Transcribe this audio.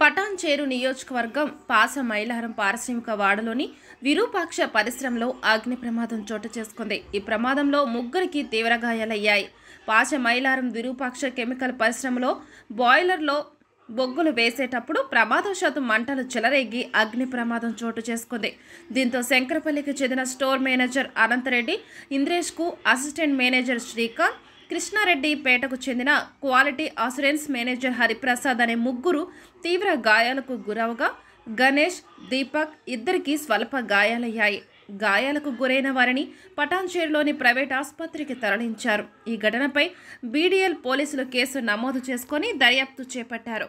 పటాన్చేరు నియోజకవర్గం పాసమైలారం పారిశ్రామిక వాడలోని విరూపాక్ష పరిశ్రమలో అగ్ని ప్రమాదం చోటు చేసుకుంది. ఈ ప్రమాదంలో ముగ్గురికి తీవ్ర గాయాలయ్యాయి. పాసమైలారం విరూపాక్ష కెమికల్ పరిశ్రమలో బాయిలర్లో బొగ్గులు వేసేటప్పుడు ప్రమాదవశాత్తు మంటలు చెలరేగి అగ్ని ప్రమాదం చోటు చేసుకుంది. దీంతో శంకరపల్లికి చెందిన స్టోర్ మేనేజర్ అనంతరెడ్డి, ఇంద్రేష్కు అసిస్టెంట్ మేనేజర్ శ్రీకాంత్, కృష్ణారెడ్డి పేటకు చెందిన క్వాలిటీ అసూరెన్స్ మేనేజర్ హరిప్రసాద్ అనే ముగ్గురు తీవ్ర గాయాలకు గురవగా గణేష్, దీపక్ ఇద్దరికి స్వల్ప గాయాలయ్యాయి. గాయాలకు గురైన వారిని పటాన్చేరులోని ప్రైవేట్ ఆసుపత్రికి తరలించారు. ఈ ఘటనపై బీడీఎల్ పోలీసులు కేసు నమోదు చేసుకొని దర్యాప్తు చేపట్టారు.